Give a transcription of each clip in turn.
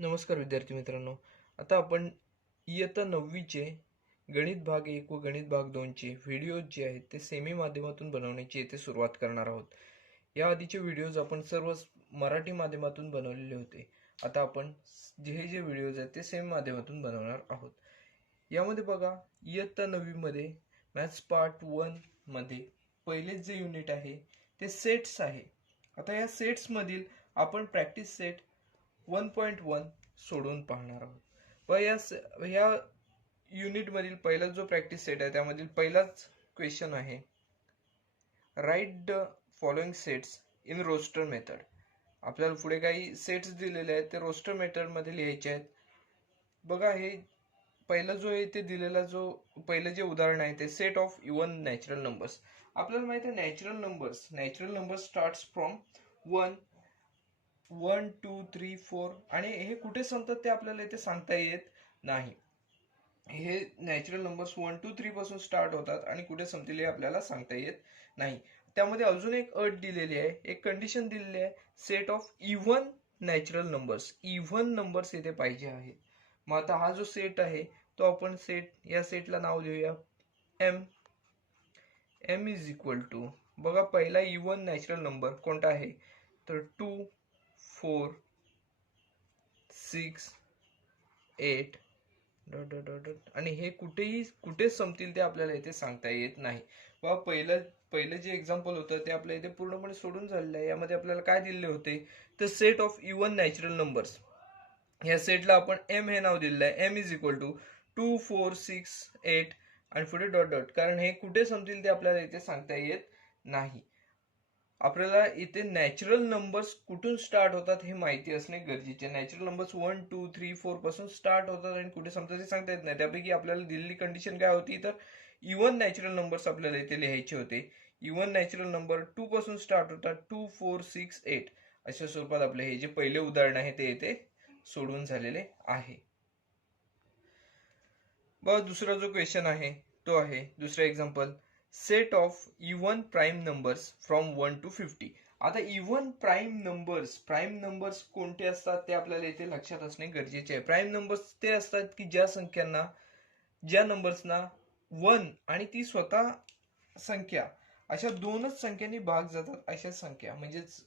नमस्कार विद्यार्थी मित्रांनो. आता आपण इयत्ता 9वीचे गणित भाग 1 व गणित भाग 2चे व्हिडिओज जे आहेत ते सेमी माध्यमातून बनवण्याची येथे सुरुवात करणार आहोत. या आधीचे व्हिडिओज आपण सर्व मराठी माध्यमातून बनवलेले होते. आता आपण जे व्हिडिओज आहेत ते सेमी माध्यमातून बनवणार आहोत. यामध्ये बघा, इयत्ता 9वी मध्ये मॅथ्स पार्ट 1 मध्ये पहिले जे युनिट आहे ते सेट्स आहे. आता या सेट्स मधील आपण प्रॅक्टिस सेट 1.1 सोडून पाहणार आहोत. व या युनिट मधील पहिला जो प्रॅक्टिस सेट आहे त्यामधील पहिलाच क्वेश्चन आहे, write the following sets in roster method. आपल्याला पुढे काही सेट्स दिलेले आहेत ते रोस्टर मेथड मध्ये लिहायचे आहेत. बघा, हे पहिला जो आहे ते दिलेला जो पहिलं जे उदाहरण आहे ते set of even natural numbers. आपल्याला माहिती आहे नॅचरल नंबर्स स्टार्ट्स फ्रॉम 1 2 3 4 आणि हे कुठे संपतात ते आपल्याला इथे सांगता येत नाही. हे नॅचरल नंबर्स 1 2 3 पासून स्टार्ट होतात आणि कुठे संपतील हे आपल्याला सांगता येत नाही. त्यामध्ये अजून एक अट दिलेली आहे, एक कंडिशन दिलेली आहे, set of even natural numbers इथे पाहिजे आहेत. मग आता हा जो सेट आहे तो आपण या सेटला नाव देऊया एम इज इक्वल टू, बघा पहिला इव्हन नॅचरल नंबर कोणता आहे तर 2 4 6 8 आणि हे कुठे संपतील ते आपल्याला इथे सांगता येत नाही. वा पहिलं जे एक्झाम्पल होतं ते आपल्या इथे पूर्णपणे सोडून झालेलं आहे. यामध्ये आपल्याला काय दिले होते तर set of even natural numbers. या सेटला आपण एम हे नाव दिलेलं आहे, एम इज इक्वल टू 2 4 6 8 आणि पुढे डॉट डॉट, कारण हे कुठे संपतील ते आपल्याला इथे सांगता येत नाही. आपल्याला इथे नॅचरल नंबर्स कुठून स्टार्ट होतात हे माहिती असणे गरजेचे. नॅचरल नंबर्स 1 2 3 4 पासून स्टार्ट होतात आणि कुठे संपतात ते सांगता येत नाही. त्यापैकी आपल्याला दिलेली कंडिशन काय होती तर इव्हन नॅचरल नंबर्स आपल्याला इथे लिहायचे होते. इव्हन नॅचरल नंबर 2 पासून स्टार्ट होतात, 2 4 6 8 अशा स्वरूपात आपले हे जे पहिले उदाहरण आहे ते इथे सोडून झालेले आहे. बघा, दुसरा जो क्वेश्चन आहे तो आहे दुसरा example, set of even prime numbers from 1 to 50. आता इव्हन प्राईम नंबर्स कोणते असतात ते आपल्याला इथे लक्षात असणे गरजेचे आहे. प्राईम नंबर्स ते असतात की ज्या नंबर्सना 1 आणि ती स्वतः संख्या अशा दोनच संख्यांनी भाग जातात अशा संख्या, म्हणजेच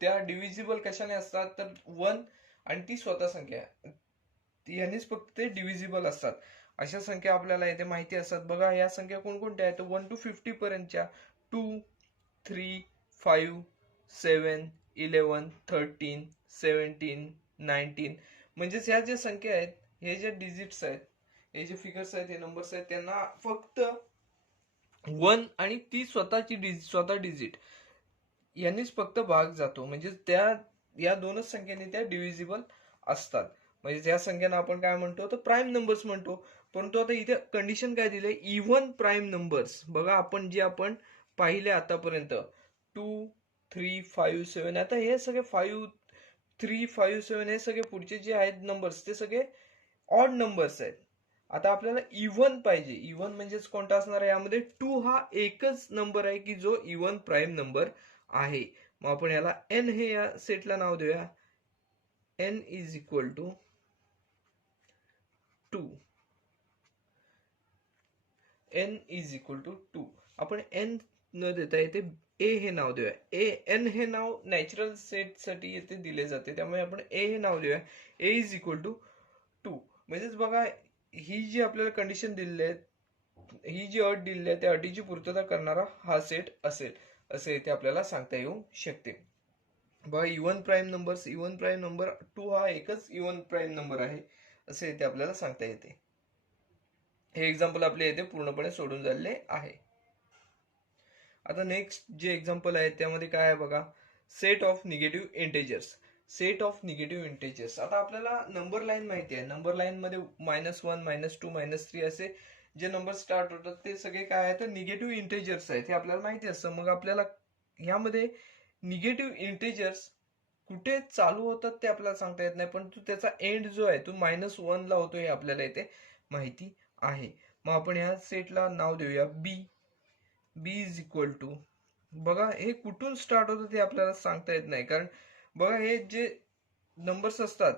त्या डिव्हिजिबल कशाने असतात तर 1 आणि ती स्वतः संख्या यांनीच फक्त ते डिव्हिजिबल असतात. अशा संख्या आपल्याला इथे माहिती असतात. बघा, या संख्या कोणकोणत्या आहेत 1 to 50 पर्यंतच्या 2 3 5 7 11 13 17 19, म्हणजेच ह्या ज्या संख्या आहेत, हे जे डिजिट्स आहेत, हे जे फिगर्स आहेत, हे नंबर्स आहेत, त्यांना फक्त 1 आणि ती स्वतः डिजिट यांनीच फक्त भाग जातो. म्हणजे या दोनच संख्यांनी त्या डिव्हिजिबल असतात. म्हणजे त्या संख्यांना आपण काय म्हणतो तर प्राईम नंबर्स म्हणतो. परंतु आता इथे कंडिशन काय दिले, इव्हन प्राईम नंबर्स. बघा, आपण पाहिले आतापर्यंत 2 3 5 7, आता हे सगळे 5 3 5 7 हे सगळे पुढचे जे आहेत नंबर्स ते सगळे ऑड नंबर्स आहेत. आता आपल्याला इव्हन पाहिजे. इव्हन म्हणजेच कोणता असणार आहे, यामध्ये 2 हा एकच नंबर आहे की जो इव्हन प्राईम नंबर आहे. मग आपण याला एन हे या सेटला नाव देऊया, N is equal to 2. N is equal to 2. आपण एन न देता येथे ए हे नाव देऊया. एन हे नाव नॅचरल सेट साठी येथे दिले जाते, त्यामुळे आपण ए हे नाव देऊया, ए इज इक्वल टू 2. म्हणजेच बघा, ही जी आपल्याला कंडिशन दिलेली आहे, ही जी अट दिलेली आहे त्या अटीची पूर्तता करणारा हा सेट असेल असे इथे आपल्याला सांगता येऊ शकते. बघा, इव्हन प्राईम नंबर 2 हा एकच इव्हन प्राईम नंबर आहे असे इथे आपल्याला सांगता येते. हे एक्झाम्पल आपले इथे पूर्णपणे सोडून झालेले आहे. आता नेक्स्ट जे एक्झाम्पल आहे त्यामध्ये काय आहे बघा, सेट ऑफ निगेटिव्ह इंटेजर्स. आता आपल्याला नंबर लाईन माहिती आहे. नंबर लाईन मध्ये -1 -2 -3 असे जे नंबर स्टार्ट होतात ते सगळे काय आहेत तर निगेटिव्ह इंटेजर्स आहेत, हे आपल्याला माहिती असतं. मग आपल्याला यामध्ये निगेटिव्ह इंटेजर्स कुठे चालू होतात ते आपल्याला सांगता येत नाही, परंतु त्याचा एंड जो आहे तो -1 ला होतो हे आपल्याला इथे माहिती आहे. मग आपण ह्या सेटला नाव देऊया बी इज इक्वल टू, बघा हे कुठून स्टार्ट होतं ते आपल्याला सांगता येत नाही, कारण बघा हे जे नंबर्स असतात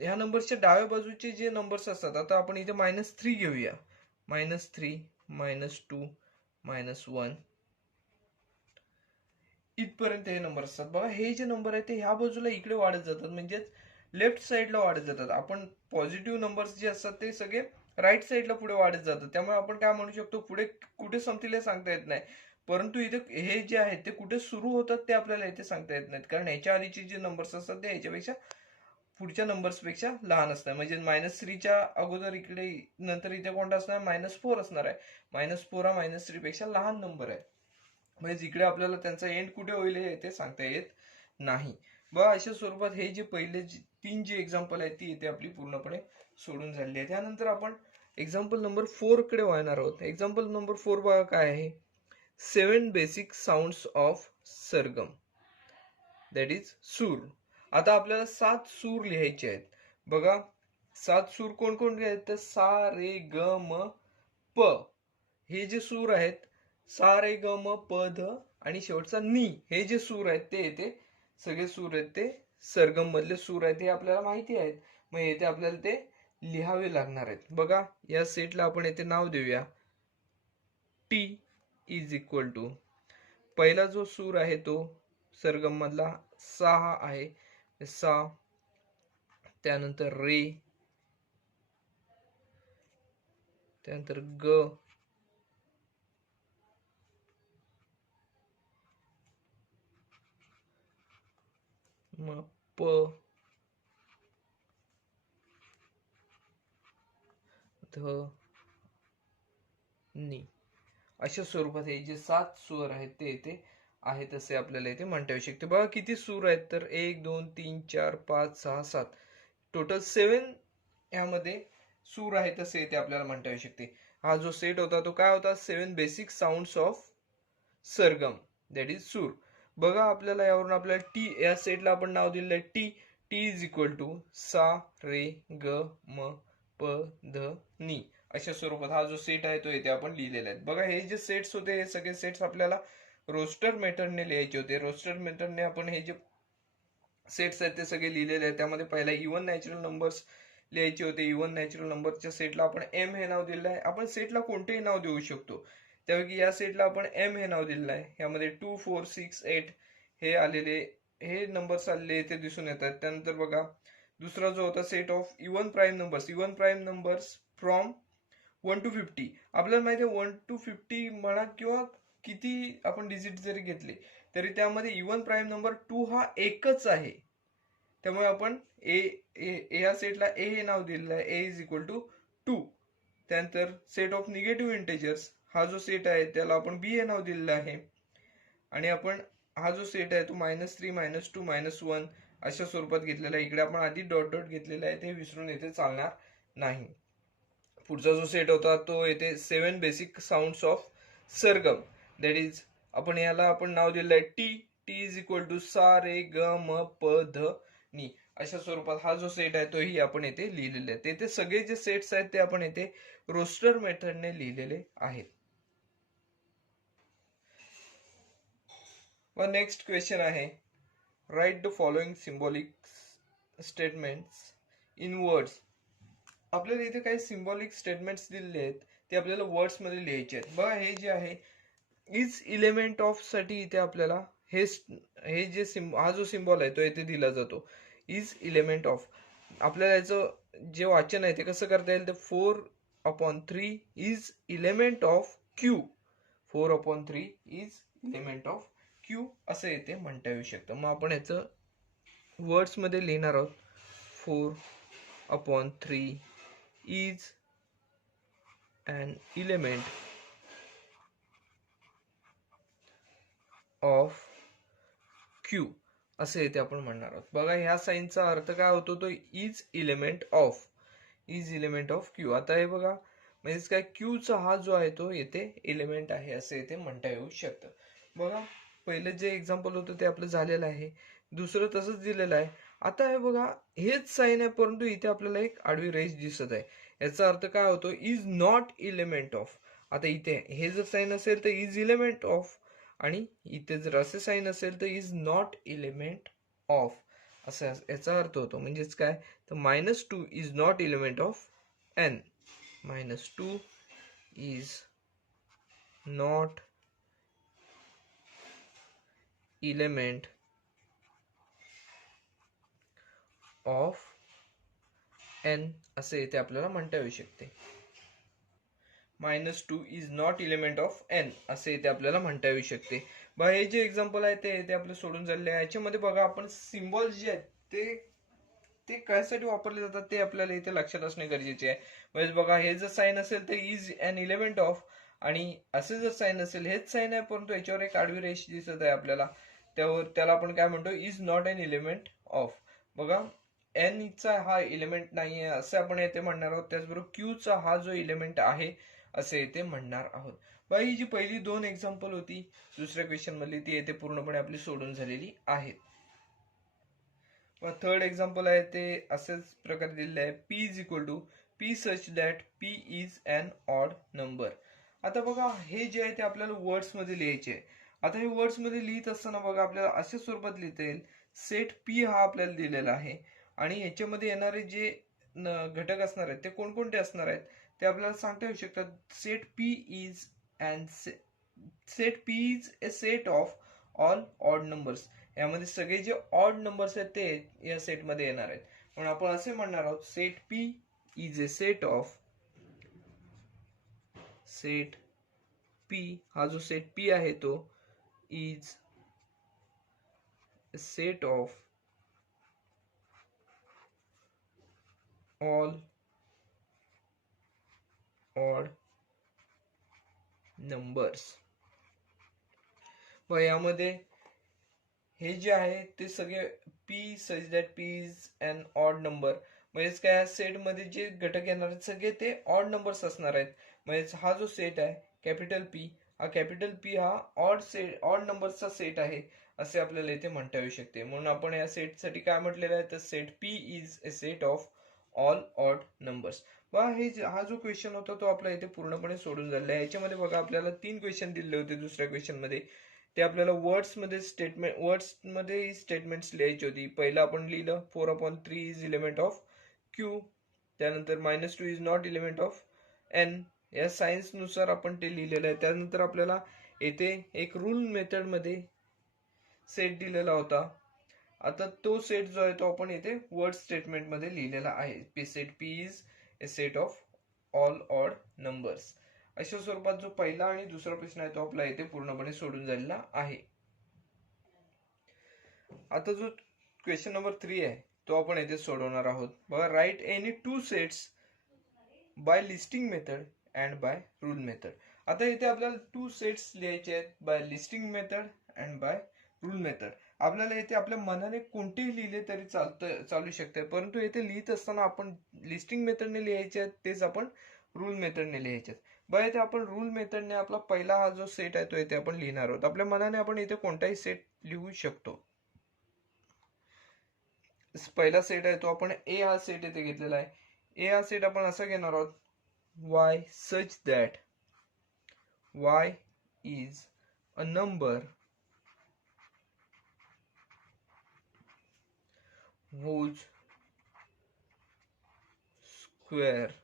ह्या नंबरच्या डाव्या बाजूचे जे नंबर्स असतात, आता आपण इथे -3 घेऊया. -3, -2, -1 इथपर्यंत हे नंबर असतात. बघा हे जे नंबर आहेत ते ह्या बाजूला इकडे वाढत जातात, म्हणजेच लेफ्ट साईडला वाढत जातात. आपण पॉझिटिव्ह नंबर्स जे असतात ते सगळे राईट साईडला पुढे वाढत जातात. त्यामुळे आपण काय म्हणू शकतो, पुढे कुठे संपतील हे सांगता येत नाही. परंतु इथे हे जे आहेत ते कुठे सुरू होतात ते आपल्याला इथे सांगता येत नाहीत, कारण ह्याच्या आधीचे जे नंबर्स असतात ते ह्याच्यापेक्षा पुढच्या नंबर्स पेक्षा लहान असणार. म्हणजे -3च्या अगोदर इकडे नंतर इथे कोणता असणार, -4 असणार आहे. -4 हा -3 पेक्षा लहान नंबर आहे. म्हणजे इकडे आपल्याला त्यांचा एंड कुठे होईल हे ते सांगता येत नाही. बघा अशा स्वरूपात हे जे पहिले 3 जे एक्झाम्पल आहेत ती इथे आपली पूर्णपणे सोडून झालेली आहे. त्यानंतर आपण एक्झाम्पल नंबर 4 कडे वळणार आहोत. एक्झाम्पल नंबर 4 बघा काय आहे. 7 basic sounds of sargam, that is सूर. आता आपल्याला 7 सूर लिहायचे आहेत. बघा 7 सूर कोण कोण आहेत तर सा रे ग म प. हे जे सूर आहेत सा रे ग म प ध आणि शेवटचा नी, हे जे सूर आहेत ते येते सगळे सूर आहेत ते सरगम मधले सूर आहेत, हे आपल्याला माहिती आहेत. मग येथे आपल्याला ते लिहावे लागणार आहेत. बघा या सेटला आपण येथे नाव देऊया टी इज इक्वल टू, पहिला जो सूर आहे तो सरगम मधला सा हा आहे, सा. त्यानंतर रे, त्यानंतर ग, मग प, ध, नी. अशा स्वरूपात हे जे 7 सूर आहेत ते इथे आहेत असे आपल्याला इथे म्हणता येऊ शकते. बघा किती सूर आहेत तर 1 2 3 4 5 6 7, टोटल 7 यामध्ये सूर आहेत असे इथे आपल्याला म्हणता येऊ शकते. हा जो सेट होता तो काय होता, 7 basic sounds of sargam, that is सूर. बघा आपल्याला यावरून आपल्याला टी या सेटला आपण नाव दिलेलं आहे T. T is equal to सा रे ग म प ध नी. अशा स्वरूपात हा जो सेट आहे तो इथे आपण लिहिलेला आहे. बघा हे जे सेट्स होते हे सगळे सेट्स आपल्याला रोस्टर मेथडने लिहायचे होते. रोस्टर मेथडने आपण हे जे सेट्स आहेत ते सगळे लिहिलेले आहेत. त्यामध्ये पहिला इव्हन नॅचरल नंबर्स लिहायचे होते. इव्हन नॅचरल नंबरच्या सेटला आपण एम हे नाव दिलेलं आहे. आपण सेटला कोणतेही नाव देऊ शकतो, त्यापैकी या सेटला आपण एम हे नाव दिलेलं आहे. यामध्ये 2 4 6 8 हे आलेले हे नंबर्स आलेले इथे दिसून येतात. त्यानंतर बघा दुसरा जो होता set of even prime numbers, even prime numbers from 1 to 50. आपल्याला माहिती आहे 1 to 50 म्हणा किंवा किती आपण डिजिट जरी घेतले तरी त्यामध्ये इव्हन प्राईम नंबर 2 हा एकच आहे. त्यामुळे आपण ए या सेटला ए हे नाव दिलेलं आहे, ए इज इक्वल टू 2. त्यानंतर सेट ऑफ निगेटिव्ह इंटेजर्स हा जो सेट आहे त्याला आपण बी हे नाव दिलेलं आहे. आणि आपण हा जो सेट आहे तो -3 -2 -1 अशा स्वरूपात घेतलेला आहे. इकडे आपण आधी डॉट डॉट घेतलेला आहे, ते विसरून येथे चालणार नाही. पुढचा जो सेट होता तो येथे 7 basic sounds of sargam, that is आपण याला आपण नाव दिलेलं आहे T. T is equal to सा रे ग म प ध नी. अशा स्वरूपात हा जो सेट आहे तोही आपण येथे लिहिलेले आहे. तेथे सगळे जे सेट्स आहेत ते आपण येथे रोस्टर मेथडने लिहिलेले आहेत. व नेक्स्ट क्वेश्चन आहे, write the following symbolic statements in words. आपल्याला इथे काही सिम्बॉलिक स्टेटमेंट्स दिलेले आहेत ते आपल्याला वर्ड्स मध्ये लिहायचे आहेत. बघा हे जे आहे इज इलेमेंट ऑफ साठी इथे आपल्याला हे जे हा जो सिम्बॉल आहे तो इथे दिला जातो, इज इलेमेंट ऑफ. आपल्याला याचं जे वाचन आहे ते कसं करता येईल तर 4/3 is element of Q. 4/3 is element of Q असं इथे म्हणता येऊ शकतं. मग आपण याचं वर्ड्स मध्ये लिहिणार आहोत. 4/3 is an element of Q असे इथे आपण म्हणणार आहोत. बघा ह्या साइनचा अर्थ काय होतो तो is element of, is element of Q. आता हे बघा म्हणजे काय क्यूचा हा जो आहे तो येथे एलिमेंट आहे असे इथे म्हणता येऊ शकतं. बघा पहिलं जे एक्झाम्पल होतं ते आपलं झालेलं आहे, दुसरं तसंच दिलेलं आहे. आता हे बघा हेच साइन आहे परंतु इथे आपल्याला एक आडवी रेष दिसत आहे. याचा अर्थ काय होतो इज नॉट इलेमेंट ऑफ. आता इथे हे जर साइन असेल तर इज इलेमेंट ऑफ आणि इथे जर असे साइन असेल तर इज नॉट इलेमेंट ऑफ असं याचा अर्थ होतो. म्हणजेच काय, तर -2 is not element of n. -2 is not element of n असे इथे आपल्याला म्हणता येऊ शकते. -2 is not element of n असे इथे आपल्याला म्हणता येऊ शकते. बघा हे जे एक्झाम्पल आहे ते आपलं सोडून झालेले आहे. याच्यामध्ये बघा आपण सिम्बॉल जे आहेत ते कशासाठी वापरले जातात ते आपल्याला इथे लक्षात असणे गरजेचे आहे. म्हणजे बघा हे जर साईन असेल तर इज अन एलिमेंट ऑफ, आणि असे जर साईन असेल हेच साईन आहे परंतु याच्यावर एक आडवी रेष दिसत आहे आपल्याला, त्याला आपण काय म्हणतो, is not an element of. बघा एन चा हा एलिमेंट नाहीये असे आपण येथे म्हणणार आहोत. त्याचबरोबर क्यू चा हा जो एलिमेंट आहे असे येथे म्हणणार आहोत. बघा ही जी पहिली 2 एक्झाम्पल होती दुसऱ्या क्वेश्चन मधली ती येथे पूर्णपणे आपली सोडून झालेली आहेत. थर्ड एक्झाम्पल आहे ते असेच प्रकारे दिलेले आहे, p is equal to p such that p is an odd number. आता बघा हे जे आहे ते आपल्याला वर्ड्स मध्ये लिहायचे आहे. आता हे वर्ड्स मध्ये लिहित असताना बघा आपल्याला अशा स्वरूपात लिहिता येईल, सेट p हा आपल्याला दिलेला आहे आणि याच्यामध्ये येणारे जे घटक असणार आहेत ते कोणकोणते असणार आहेत ते आपल्याला सांगता येऊ शकतात. Set p is a set of all odd numbers. यामध्ये सगळे जे ऑड नंबर्स आहेत ते या सेट मध्ये येणार आहेत. म्हणून आपण असे म्हणणार आहोत, set p is a set p हा जो सेट p आहे तो is set of all odd numbers. व यामध्ये हे जे आहे ते सगळे p such that p is an odd number, म्हणजेच काय सेट मध्ये जे घटक येणार आहेत सगळे ते ऑड नंबर्स असणार आहेत. म्हणजेच हा जो सेट आहे कॅपिटल P हा ऑड नंबरचा सेट आहे असे आपल्याला इथे म्हणता येऊ शकते. म्हणून आपण या सेट साठी काय म्हटलेलं आहे तर set p is a set of all odd numbers. हा जो क्वेश्चन होता तो आपला इथे पूर्णपणे सोडून झालेला आहे. याच्यामध्ये बघा आपल्याला 3 क्वेश्चन दिले होते दुसऱ्या क्वेश्चन मध्ये. ते आपल्याला वर्ड्स मध्ये स्टेटमेंट्स लिहायची होती. पहिलं आपण लिहिलं 4/3 इज एलिमेंट ऑफ Q, त्यानंतर -2 is not element of N. या सायन्स नुसार आपण ते लिहिलेलं आहे. त्यानंतर आपल्याला येथे एक रूल मेथड मध्ये सेट दिलेला होता. आता तो सेट जो आहे तो आपण येथे वर्ड स्टेटमेंट मध्ये लिहिलेला आहे. Set p is a set of all odd numbers. अशा स्वरूपात जो पहिला आणि दुसरा प्रश्न आहे तो आपला येथे पूर्णपणे सोडून झालेला आहे. आता जो क्वेश्चन नंबर 3 आहे तो आपण येथे सोडवणार आहोत. बघा, write any 2 sets by listing method and by rule method. आता इथे आपल्याला 2 सेट्स लिहायचे आहेत by listing method and by rule method. आपल्याला इथे आपल्या मनाने कोणतेही लिहिले तरी चालू शकते, परंतु इथे लिहित असताना आपण लिस्टिंग मेथडने लिहायचे आहेत तेच आपण रूल मेथडने लिहायचे आहेत. बघा इथे आपण रूल मेथडने आपला पहिला हा जो सेट आहे तो इथे आपण लिहिणार आहोत. आपल्या मनाने आपण इथे कोणताही सेट लिहू शकतो. पहिला सेट आहे तो आपण ए हा सेट इथे घेतलेला आहे. ए हा सेट आपण असा घेणार आहोत, y such that y is a number whose square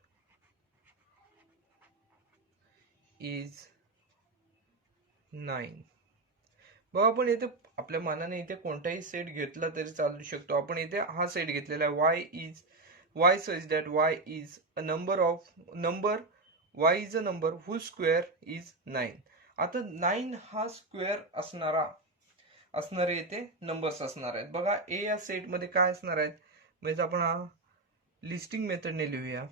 is 9. बघा आपण इथे आपल्या मनाने इथे कोणताही सेट घेतला तरी चालू शकतो. आपण इथे हा सेट घेतलेला आहे, y such that y is a number y is a number whose square is 9. आता 9 हा स्क्वेअर असणारे इथे नंबर्स असणार आहेत. बघा ए या सेट मध्ये काय असणार आहेत म्हणजे आपण हा लिस्टिंग मेथडने लिहूया.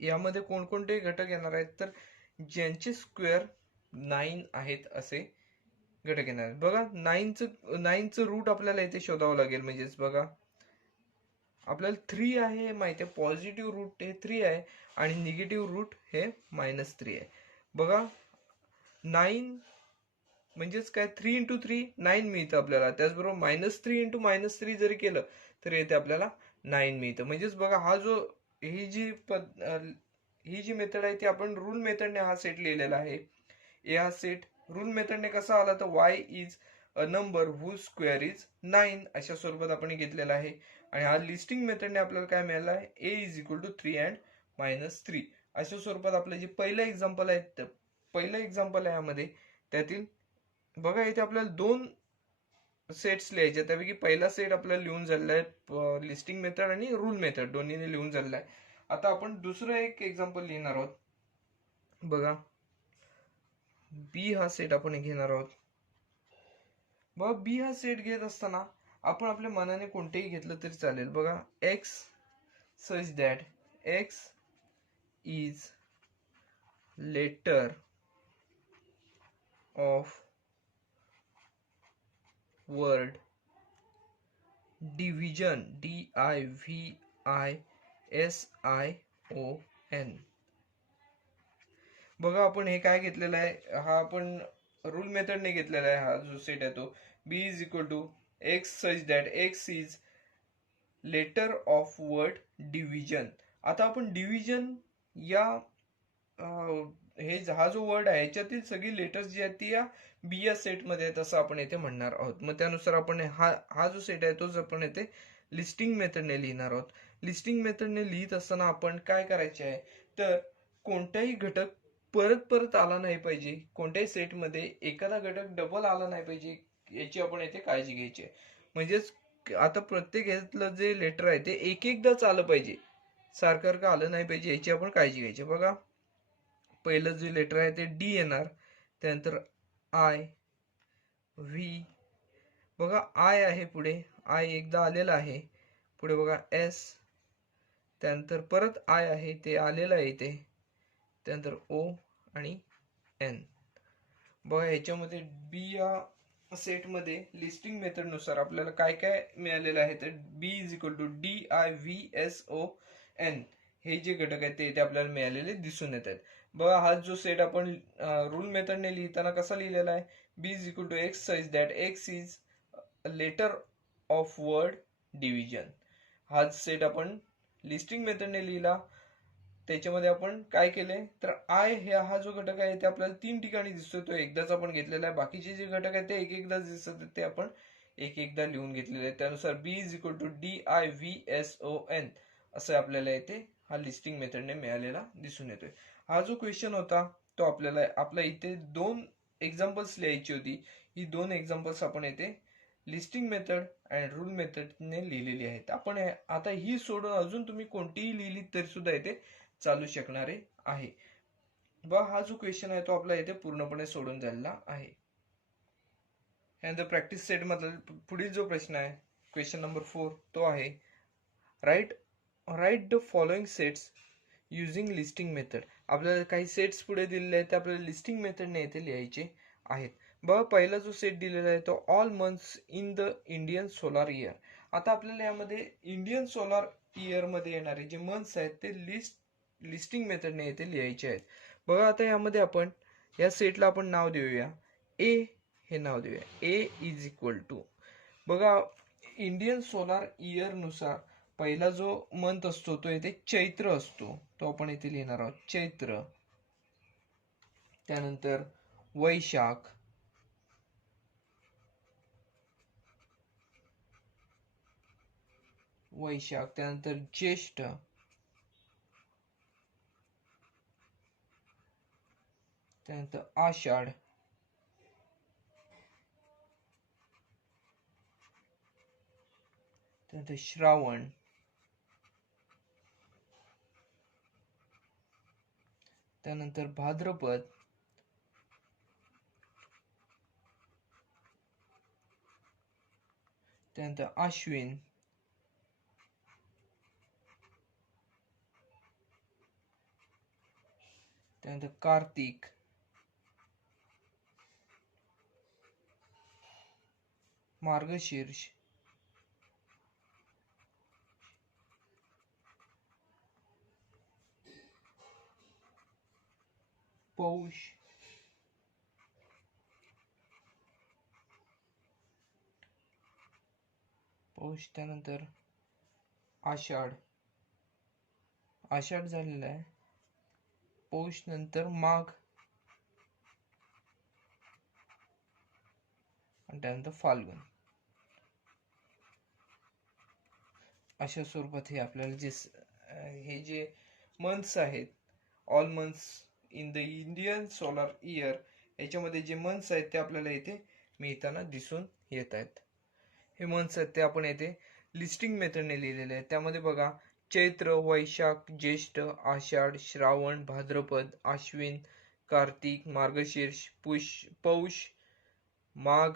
यामध्ये कोणकोणते घटक येणार आहेत तर ज्यांचे स्क्वेअर 9 आहेत असे घटक येणार आहेत. बघा 9चं रूट आपल्याला इथे शोधावं लागेल. म्हणजेच बघा आपल्याला 3 आहे हे माहिती आहे, पॉझिटिव्ह रूट हे 3 आहे आणि निगेटिव्ह रूट हे -3 आहे. बघा 9 म्हणजेच काय 3 × 3 9 मिळतं आपल्याला. त्याचबरोबर -3 × -3 जरी केलं तर इथे आपल्याला 9 मिळतं. म्हणजेच बघा हा जो ही जी मेथड आहे ती आपण रूल मेथडने हा सेट लिहिलेला आहे. ए हा सेट रूल मेथडने कसा आला तर y is a number whose square is 9 अशा स्वरूपात आपण घेतलेला आहे. आणि हा लिस्टिंग मेथडने आपल्याला काय मिळालं आहे, ए इज इक्वल टू 3 अँड -3 अशा स्वरूपात आपलं जे पहिलं एक्झाम्पल आहे, पहिलं एक्झाम्पल आहे यामध्ये, त्यातील बघा इथे आपल्याला दोन सेट्स लिहायचे, त्यापैकी पहिला सेट आपल्याला लिहून झालेला आहे लिस्टिंग मेथड आणि रूल मेथड दोन्हीने लिहून झालेला आहे. आता आपण दुसरं एक एक्झाम्पल लिहिणार आहोत. बघा बी हा सेट आपण घेणार आहोत. बघा बी हा सेट घेत असताना आपण आपल्या मनाने कोणतेही घेतलं तरी चालेल. बघा X such that X is letter of word division DIVISION. बघा आपण हे काय घेतलेलं आहे, हा आपण रूल मेथडने घेतलेला आहे. हा जो सेट आहे तो B is equal to X such that X is letter of word division. आता आपण डिव्हिजन या हे हा जो वर्ड आहे याच्यातील सगळी लेटर्स जी आहेत ती या बी या सेट मध्ये आहेत असं आपण येथे म्हणणार आहोत. मग त्यानुसार आपण हा जो सेट आहे तोच आपण येथे लिस्टिंग मेथडने लिहिणार आहोत. लिस्टिंग मेथडने लिहित असताना आपण काय करायचे आहे, तर कोणताही घटक परत परत आला नाही पाहिजे, कोणत्याही सेटमध्ये एखादा घटक डबल आला नाही पाहिजे याची आपण येथे काळजी घ्यायची आहे. म्हणजेच आता प्रत्येक ह्यातलं जे लेटर आहे ते एक एकदाच आलं पाहिजे, सारखं आलं नाही पाहिजे याची आपण काळजी घ्यायची. बघा पहिलं जे लेटर आहे ते डी येणार, त्यानंतर आय व्ही, बघा आय आहे पुढे, आय एकदा आलेला आहे. पुढे बघा एस, त्यानंतर परत आय आहे ते आलेलं आहे इथे, त्यानंतर ओ आणि एन. बघा ह्याच्यामध्ये बी या सेटमध्ये लिस्टिंग मेथड नुसार आपल्याला काय काय मिळालेलं आहे, तर B is equal to DIVSON हे जे घटक आहेत ते आपल्याला मिळालेले दिसून येत आहेत. बघा हा जो सेट आपण रूल मेथडने लिहिताना कसा लिहिलेला आहे, B is equal to X such that X is letter of word division. हा सेट आपण लिस्टिंग मेथडने लिहिला, त्याच्यामध्ये आपण काय केले, तर आय हा जो घटक आहे ते आपल्याला 3 ठिकाणी दिसतोय, तो एकदाच आपण घेतलेला आहे. बाकीचे जे घटक आहेत ते एक एकदाच दिसत ते आपण एक एकदा लिहून घेतलेले आहे. त्यानुसार बी इज इक्वल टू DIVSON असं आपल्याला इथे हा लिस्टिंग मेथडने मिळालेला दिसून येतोय. हा जो क्वेश्चन होता तो आपल्या इथे 2 एक्झाम्पल्स लिहायची होती. ही 2 एक्झाम्पल्स आपण इथे लिस्टिंग मेथड अँड रूल मेथडने लिहिलेली आहेत. आपण आता ही सोडून अजून तुम्ही कोणतीही लिहिली तरी सुद्धा इथे चालू शकणारे आहे. बघा हा जो क्वेश्चन आहे तो आपला इथे पूर्णपणे सोडून झालेला आहे. त्यानंतर प्रॅक्टिस सेट मधला पुढील जो प्रश्न आहे, क्वेश्चन नंबर 4, तो आहे write the following sets using listing method. आपल्याला काही सेट्स पुढे दिलेले आहेत ते आपल्याला लिस्टिंग मेथडने इथे लिहायचे आहेत. बघा पहिला जो सेट दिलेला आहे तो all months in the Indian solar year. आता आपल्याला यामध्ये इंडियन सोलार इयर मध्ये येणारे जे मंथ्स आहेत ते लिस्टिंग मेथडने इथे लिहायचे आहेत. बघा आता यामध्ये आपण या सेटला आपण नाव देऊया ए, हे नाव देऊया ए इज इक्वल टू, बघा इंडियन सोलार इयर नुसार पहिला जो मंथ असतो तो इथे चैत्र असतो, तो आपण इथे लिहिणार आहोत चैत्र. त्यानंतर वैशाख, त्यानंतर ज्येष्ठ, त्यानंतर आषाढ, त्यानंतर श्रावण, त्यानंतर भाद्रपद, त्यानंतर आश्विन, त्यानंतर कार्तिक, मार्गशीर्ष, पौष, त्यानंतर आषाढ झालेला आहे, पौष नंतर माघ आणि त्यानंतर फाल्गुन. अशा स्वरूपात हे आपल्याला हे जे मंथ्स आहेत, all months in the Indian solar year, याच्यामध्ये जे मंथ्स आहेत ते आपल्याला इथे मिळताना दिसून येत आहेत. हे मंथ्स आहेत ते आपण येथे लिस्टिंग मेथडने लिहिलेले आहेत. त्यामध्ये बघा, चैत्र, वैशाख, ज्येष्ठ, आषाढ, श्रावण, भाद्रपद, आश्विन, कार्तिक, मार्गशीर्ष, पौष, माघ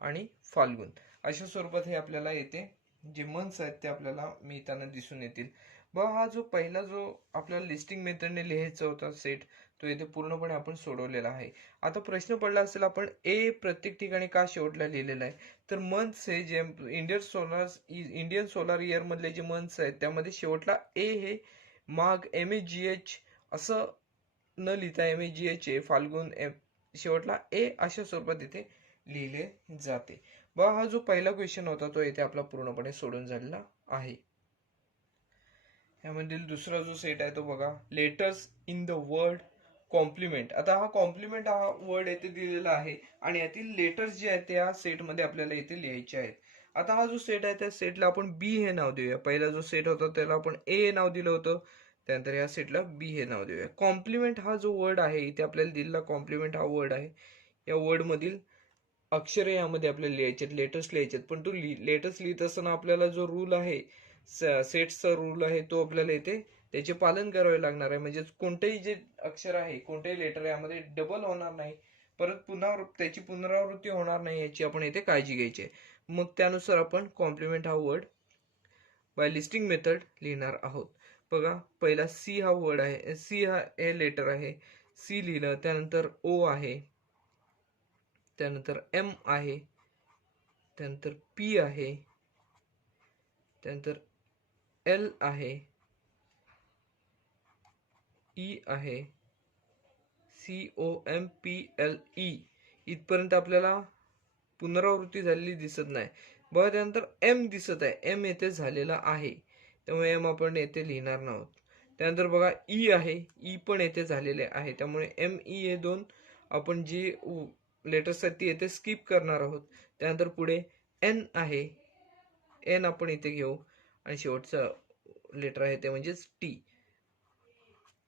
आणि फाल्गुन. अशा स्वरूपात हे आपल्याला येथे जे मंथ्स आहेत ते आपल्याला मिळताना दिसून येतील. हा जो पहिला जो आपल्याला लिस्टिंग मेथडने लिहायचा होता सेट, तो इथे पूर्णपणे आपण सोडवलेला आहे. आता प्रश्न पडला असेल, आपण ए प्रत्येक ठिकाणी का शेवटला लिहिलेला आहे? तर मंथ्स हे जे इंडियन सोलार इयर मधले जे मंथ्स आहेत त्यामध्ये शेवटला ए हे माघ MAGH असं न लिहिता MAGH फाल्गुन शेवटला ए अशा स्वरूपात इथे लिहिले जाते. हा जो पहिला क्वेश्चन होता तो इथे आपला पूर्णपणे सोडून झालेला आहे. यामधील दुसरा जो सेट आहे तो बघा, letters in the word complement. आता हा कॉम्प्लिमेंट हा वर्ड येथे दिलेला आहे आणि यातील लेटर्स जे आहेत त्या सेटमध्ये आपल्याला इथे लिहायचे आहेत. आता हा जो सेट आहे त्या सेटला आपण बी हे नाव देऊया. पहिला जो सेट होता त्याला आपण ए हे नाव दिलं होतं, त्यानंतर या सेटला बी हे नाव देऊया. कॉम्प्लिमेंट हा जो वर्ड आहे इथे आपल्याला दिलेला कॉम्प्लिमेंट हा वर्ड आहे. या वर्ड मधील अक्षरे यामध्ये आपल्याला लिहायचे, लेटर्स लिहायचे. पण तो लेटर्स लिहित असताना आपल्याला जो रूल आहे, सेट्सचा रूल आहे, तो आपल्याला इथे त्याचे पालन करावे लागणार आहे. म्हणजे कोणतेही जे अक्षर आहे, कोणतेही लेटर यामध्ये डबल होणार नाही, परत पुन्हा त्याची पुनरावृत्ती होणार नाही, याची आपण इथे काळजी घ्यायची आहे. मग त्यानुसार आपण कॉम्प्लिमेंट हा वर्ड बाय लिस्टिंग मेथड लिहिणार आहोत. बघा, पहिला सी हा वर्ड आहे, सी हा हे लेटर आहे, सी लिहिलं. त्यानंतर ओ आहे, त्यानंतर एम आहे, त्यानंतर पी आहे, त्यानंतर एल आहे, ई आहे, COMPLE. इथपर्यंत आपल्याला पुनरावृत्ती झालेली दिसत नाही. बघा, त्यानंतर एम दिसत आहे, एम येथे झालेला आहे, त्यामुळे एम आपण येथे लिहिणार नाहोत. त्यानंतर बघा ई आहे, ई पण येथे झालेले आहे, त्यामुळे ME हे दोन आपण जी लेटर्स आहेत ती येथे स्किप करणार आहोत. त्यानंतर पुढे एन आहे, एन आपण इथे घेऊ आणि शेवटचं लेटर आहे ते म्हणजेच टी.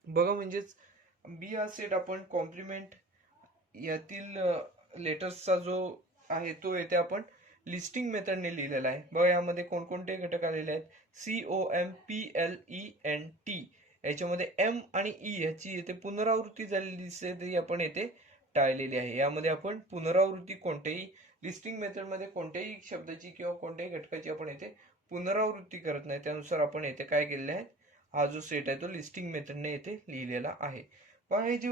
बघा, म्हणजेच बी हा सेट आपण कॉम्प्लिमेंट यातील लेटर्सचा जो आहे तो येथे आपण लिस्टिंग मेथडने लिहिलेला आहे. बघा, यामध्ये कोणकोणते घटक आलेले आहेत, COMPLENT. याच्यामध्ये एम आणि ई याची येथे पुनरावृत्ती झालेली दिसते, ती आपण येथे टाळलेली आहे. यामध्ये आपण पुनरावृत्ती कोणत्याही लिस्टिंग मेथडमध्ये कोणत्याही शब्दाची किंवा कोणत्याही घटकाची आपण येथे पुनरावृत्ती करत नाही. त्यानुसार आपण येथे काय केलेले आहे, हा जो सेट आहे तो लिस्टिंग मेथडने येथे लिहिलेला आहे. पण हे जे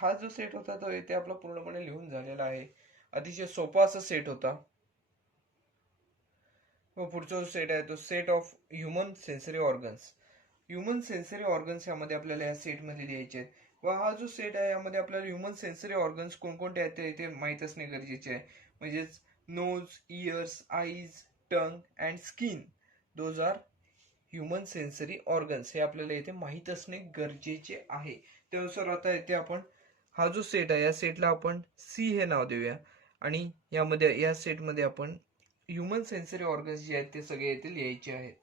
हा जो सेट होता तो येथे आपला पूर्णपणे लिहून झालेला आहे. अतिशय सोपा असा सेट होता. व पुढचा जो सेट आहे तो set of human sensory organs. Human sensory organs यामध्ये आपल्याला या सेट मध्ये लिहायचे आहेत. व हा जो सेट आहे यामध्ये आपल्याला ह्युमन सेन्सरी ऑर्गन्स कोणकोणते आहेत ते इथे माहीत असणे गरजेचे आहे. म्हणजेच nose, ears, eyes, tongue and skin, those are human sensory organs. हे आपल्याला इथे माहीत असणे गरजेचे आहे. त्यानुसार आता इथे आपण हा जो सेट आहे या सेटला आपण सी हे नाव देऊया आणि यामध्ये या सेटमध्ये आपण ह्युमन सेन्सरी ऑर्गन्स जे आहेत ते सगळे येथे लिहायचे आहेत.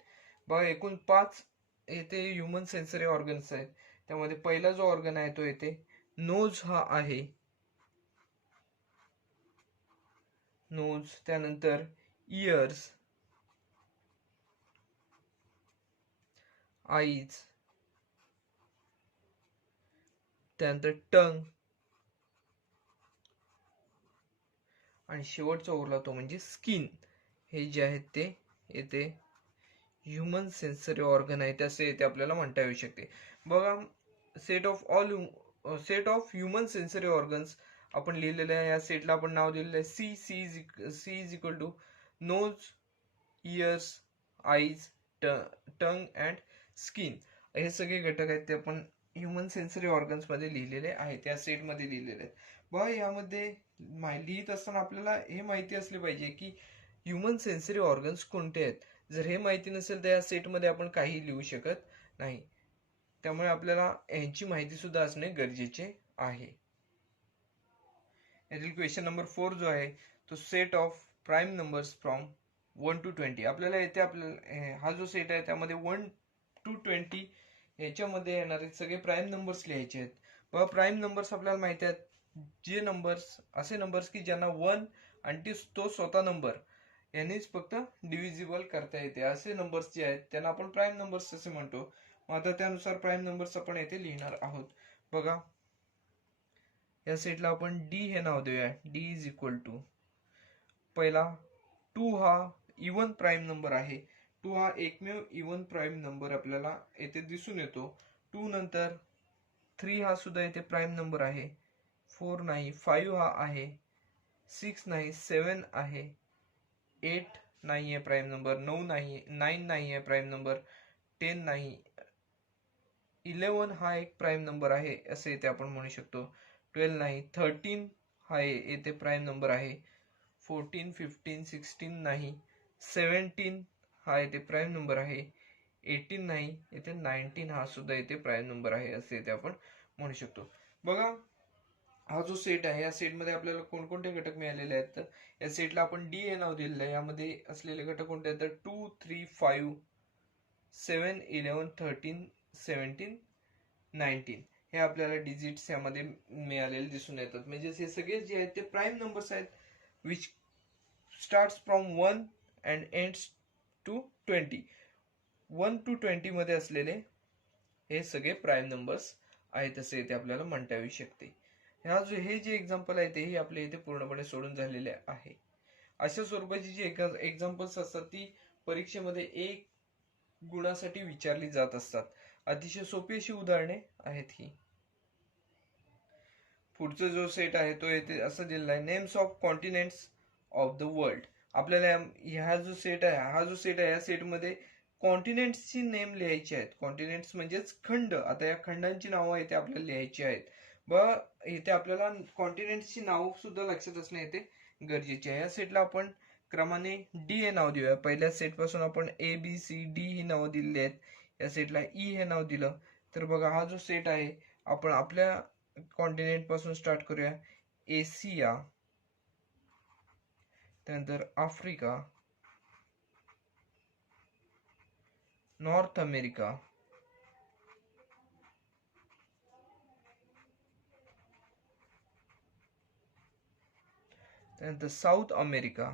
बघा, एकूण 5 येथे ह्युमन सेन्सरी ऑर्गन्स आहेत. त्यामध्ये पहिला जो ऑर्गन आहे तो येथे नोज हा आहे, नोज. त्यानंतर इयर्स, आईज, त्यानंतर टंग आणि शेवटचा उरला तो म्हणजे स्किन. हे जे आहेत ते येथे ह्युमन सेन्सरी ऑर्गन आहे असे येथे आपल्याला म्हणता येऊ शकते. बघा, set of human sensory organs आपण लिहिलेले आहे. या सेटला आपण नाव दिलेलं आहे C is equal to nose, ears, eyes, tongue and skin. हे सगळे घटक आहेत ते आपण ह्युमन सेन्सरी ऑर्गन्स मध्ये लिहिलेले आहेत, या सेट मध्ये लिहिलेले आहेत. बघा, यामध्ये लिहित असताना आपल्याला हे माहिती असले पाहिजे की ह्युमन सेन्सरी ऑर्गन्स कोणते आहेत. जर हे माहिती नसेल तर या सेटमध्ये आपण काही लिहू शकत नाही. त्यामुळे आपल्याला यांची माहिती सुद्धा असणे गरजेचे आहे. यातील क्वेश्चन नंबर 4 जो आहे तो set of prime numbers from 1 to 20. आपल्याला येथे हा जो सेट आहे त्यामध्ये 1 to 20 याच्यामध्ये येणारे सगळे प्राईम नंबर्स लिहायचे आहेत. बघा प्राईम नंबर्स आपल्याला माहिती आहेत जे नंबर्स असे नंबर्स की ज्यांना 1 आणि तो स्वतः नंबर यांनीच फक्त डिव्हिजिबल करता येते असे नंबर्स जे आहेत त्यांना आपण प्राईम नंबर्स असे म्हणतो. मग आता त्यानुसार प्राईम नंबर्स आपण येथे लिहिणार आहोत. बघा या सेटला आपण डी हे नाव देऊया. डी इज इक्वल टू पहिला 2 हा इवन प्राईम नंबर आहे. 2 हा एकमेव इवन प्राईम नंबर आपल्याला येथे दिसून येतो. 2 नंतर 3 हा सुद्धा येथे प्राईम नंबर आहे. 4 नाही, 5 हा आहे, 6 नाही, 7 आहे, 8 नाही आहे प्राईम नंबर, 9 नाही, 9 नाही आहे प्राईम नंबर, 10 नाही, 11 हा एक प्राईम नंबर आहे असे इथे आपण म्हणू शकतो. 12 नाही, 13 हा येथे प्राईम नंबर आहे. 14, 15, 16 नाही, 17 हा येथे प्राईम नंबर आहे. 18 नाही, येथे 19 हा सुद्धा येथे प्राईम नंबर आहे असे इथे आपण म्हणू शकतो. बघा हा जो सेट आहे या सेटमध्ये आपल्याला कोणकोणते घटक मिळालेले आहेत तर या सेटला आपण डी हे नाव दिलेलं आहे. यामध्ये असलेले घटक कोणते आहेत तर 2, 3, 5, 7, 11, 13, 17, 19 हे आपल्याला डिजिट्स यामध्ये मिळालेले दिसून येतात. म्हणजे हे सगळे जे आहेत ते प्राईम नंबर्स आहेत which starts from 1 and ends to 20. 1 to 20 मध्ये असलेले हे सगळे प्राईम नंबर्स आहेत असे इथे आपल्याला म्हणता येऊ शकते. हे जे एक्झाम्पल आहे तेही आपल्या इथे पूर्णपणे सोडून झालेले आहे. अशा स्वरूपाची जी एक्झाम्पल्स असतात ती परीक्षेमध्ये 1 गुणासाठी विचारली जात असतात. अतिशय सोपी अशी उदाहरणे आहेत ही. पुढचा जो सेट आहे तो येथे असं दिलेला आहे names of continents of the world. आपल्याला हा जो सेट आहे या सेटमध्ये कॉन्टिनेंट्सची नेम लिहायची आहेत. कॉन्टिनेंट्स म्हणजेच खंड. आता या खंडांची नावं इथे आपल्याला लिहायची आहेत. इथे आपल्याला कॉन्टिनेंट्सची नाव सुद्धा लक्षात असणे इथे गरजेचे आहे. या सेटला आपण क्रमाने डी हे नाव देऊया. पहिल्या सेट पासून आपण ए बी सी डी ही नावं दिलेली आहेत. या सेटला ई हे नाव दिलं. तर बघा हा जो सेट आहे आपण आपल्या कॉन्टिनेंट पासून स्टार्ट करूया. एशिया, त्यानंतर आफ्रिका, नॉर्थ अमेरिका, त्यानंतर साऊथ अमेरिका,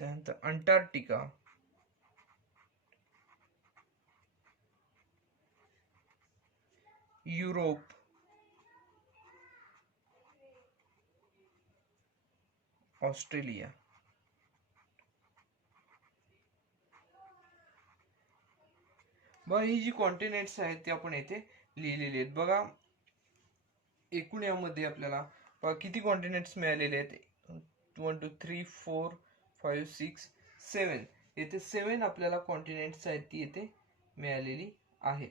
त्यानंतर अंटार्क्टिका, युरोप, ऑस्ट्रेलिया. बघा ही जी कॉन्टिनेंट्स आहेत ते आपण येथे लिहिलेली आहेत. बघा एकूण यामध्ये आपल्याला किती कॉन्टिनेंट्स मिळालेले आहेत. 1 2 3 4 5 6 7 येथे 7 आपल्याला कॉन्टिनेंट्स आहेत ती येथे मिळालेली आहेत.